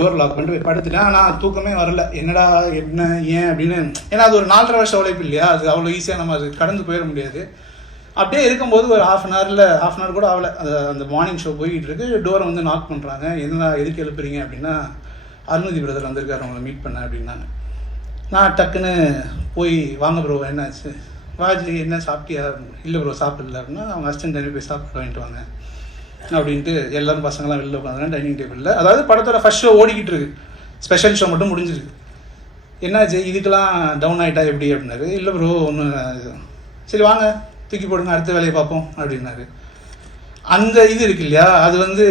Door lock பண்ணிட்டு போய் படுத்துட்டேன். ஆனால் தூக்கமே வரல. என்னடா என்ன ஏன் அப்படின்னு. ஏன்னா அது ஒரு நாலரை வருஷம் உழைப்பு இல்லையா? அது அவ்வளோ ஈஸியாக நம்ம அது கடந்து போயிட முடியாது. அப்படியே இருக்கும்போது ஒரு ஹாஃப் அன் ஹவரில் ஹாஃப் அன் ஹவர் கூட ஆகல. அந்த அந்த மார்னிங் ஷோ போய்கிட்டு இருக்கு. டோரை வந்து நாக் பண்ணுறாங்க என்ன எதுக்கு எழுப்புறீங்க அப்படின்னா அருணதி பிரதர் வந்திருக்காரு. அவங்கள மீட் பண்ண அப்படின்னாங்க. நான் டக்குன்னு போய் வாங்க ப்ரோ என்னாச்சு? வாஜி என்ன சாப்பிட்டியா? இல்லை ப்ரோ சாப்பிடல. அப்படின்னா அவங்க அசிஸ்டன்ட் டைனிங் போய் சாப்பிட்டு வாங்கிட்டு வாங்க. அப்படின்ட்டு எல்லாரும் பசங்களாம் வெளில உட்காந்துருக்காங்க டைனிங் டேபிளில் அதாவது படத்தோட ஃபர்ஸ்ட் ஷோ ஓடிக்கிட்டு இருக்கு. ஸ்பெஷல் ஷோ மட்டும் முடிஞ்சிருக்கு. என்னாச்சு இதுக்கெல்லாம் டவுன் ஆகிட்டா எப்படி அப்படின்னாரு. இல்லை ப்ரோ ஒன்று சரி வாங்க. தூக்கி போடுங்க அடுத்த வேலையை பார்ப்போம். அப்படின்னாரு. அந்த இது இருக்கு இல்லையா அது வந்து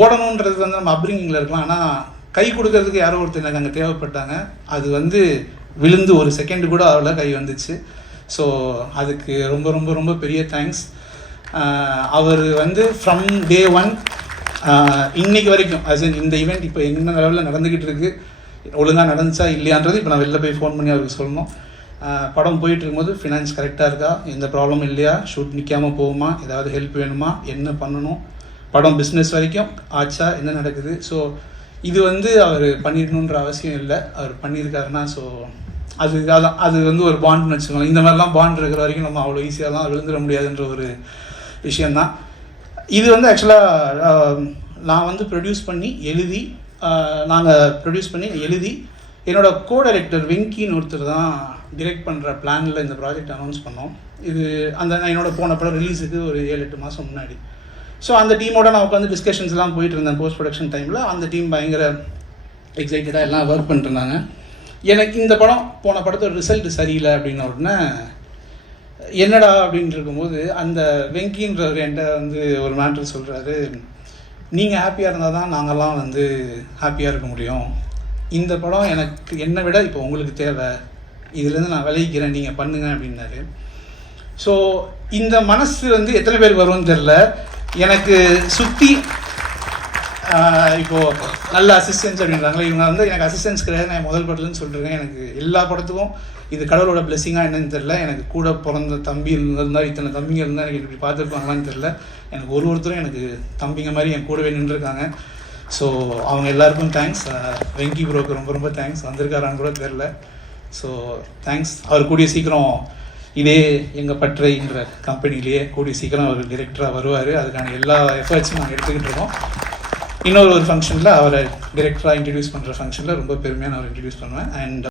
ஓடணுன்றது வந்து நம்ம அப்ரிங்கிங்கில் இருக்கலாம். ஆனால் கை கொடுக்கறதுக்கு யாரோ ஒருத்தர் எனக்கு அங்கே தேவைப்பட்டாங்க. அது வந்து விழுந்து ஒரு செகண்ட் கூட அவ்வளோ கை வந்துச்சு. ஸோ அதுக்கு ரொம்ப ரொம்ப ரொம்ப பெரிய தேங்க்ஸ் அவர் வந்து ஃப்ரம் டே ஒன் இன்னைக்கு வரைக்கும் அஸ் இன் இந்த ஈவெண்ட் இப்போ என்ன லெவலில் நடந்துக்கிட்டு இருக்கு ஒழுங்காக நடந்துச்சா இல்லையான்றது இப்போ நான் வெளில போய் ஃபோன் பண்ணி அவருக்கு சொல்லணும். படம் போயிட்டு இருக்கும்போது ஃபினான்ஸ் கரெக்டாக இருக்கா எந்த ப்ராப்ளமும் இல்லையா ஷூட் நிற்காம போகுமா ஏதாவது ஹெல்ப் வேணுமா என்ன பண்ணணும் படம் பிஸ்னஸ் வரைக்கும் ஆச்சா என்ன நடக்குது ஸோ இது வந்து அவர் பண்ணிடணுன்ற அவசியம் இல்லை அவர் பண்ணியிருக்காருன்னா ஸோ அது அதான் அது வந்து ஒரு பாண்ட்னு வச்சுக்கோங்களேன். இந்த மாதிரிலாம் பாண்ட் இருக்கிற வரைக்கும் நம்ம அவ்வளோ ஈஸியாலாம் விழுந்துட முடியாதுன்ற ஒரு விஷயந்தான் இது வந்து ஆக்சுவலாக நான் வந்து ப்ரொடியூஸ் பண்ணி எழுதி நாங்கள் ப்ரொடியூஸ் பண்ணி எழுதி என்னோட கோ டைரக்டர் வெங்கின்னு ஒருத்தர் தான் டிரெக்ட் பண்ணுற பிளானில் இந்த ப்ராஜெக்ட் அனௌன்ஸ் பண்ணோம். இது அந்த நான் என்னோட போன படம் ரிலீஸுக்கு ஒரு ஏழு எட்டு மாதம் முன்னாடி. ஸோ அந்த டீமோட நான் உட்காந்து டிஸ்கஷன்ஸ்லாம் போயிட்டு இருந்தேன் போஸ்ட் ப்ரொடக்ஷன் டைமில் அந்த டீம் பயங்கர எக்ஸைட்டடாக எல்லாம் ஒர்க் பண்ணிட்டு இருந்தாங்க. எனக்கு இந்த படம் போன படத்தோட ரிசல்ட் சரியில்லை அப்படின்ன உடனே என்னடா அப்படின்ட்டு இருக்கும்போது அந்த வெங்கின்றவர் என்கிட்ட வந்து ஒரு மேட்ரு சொல்கிறாரு நீங்கள் ஹாப்பியாக இருந்தால் தான் நாங்கள்லாம் வந்து ஹாப்பியாக இருக்க முடியும். இந்த படம் எனக்கு என்னை விட இப்போ உங்களுக்கு தேவை. இதுலேருந்து நான் விளைவிக்கிறேன் நீங்கள் பண்ணுங்க அப்படின்னாரு. ஸோ இந்த மனசு வந்து எத்தனை பேர் வரும்னு தெரில எனக்கு சுற்றி இப்போது நல்ல அசிஸ்டன்ஸ் அப்படின்றாங்களே இவங்க வந்து எனக்கு அசிஸ்டன்ஸ் கிடையாது நான் முதல் படத்துலன்னு சொல்லிருக்கேன் எனக்கு எல்லா படத்துக்கும் இது கடவுளோட பிளெஸிங்காக என்னன்னு தெரில எனக்கு கூட பிறந்த தம்பி இருந்தால் இத்தனை தம்பிங்க இருந்தால் எனக்கு இப்படி பார்த்துருப்பாங்களான்னு தெரில எனக்கு ஒரு ஒருத்தரும் எனக்கு தம்பிங்க மாதிரி என் கூடவே நின்றுருக்காங்க. ஸோ அவங்க எல்லாருக்கும் தேங்க்ஸ் வெங்கி ப்ரோக்கு ரொம்ப ரொம்ப தேங்க்ஸ் வந்திருக்காரான்னு கூட தெரில ஸோ தேங்க்ஸ் அவர் கூடிய சீக்கிரம் இதே எங்கள் பற்றைன்ற கம்பெனிலேயே கூடிய சீக்கிரம் அவர் டிரெக்டராக வருவார். அதுக்கான எல்லா எஃபர்ட்ஸும் நாங்கள் எடுத்துக்கிட்டு இருக்கோம். இன்னொரு ஒரு ஃபங்க்ஷனில் அவரை டிரெக்டராக இன்ட்ரடியூஸ் பண்ணுற ஃபங்க்ஷனில் ரொம்ப பெருமையாக நான் அவர் இன்ட்ரடியூஸ் பண்ணுவேன். அண்ட்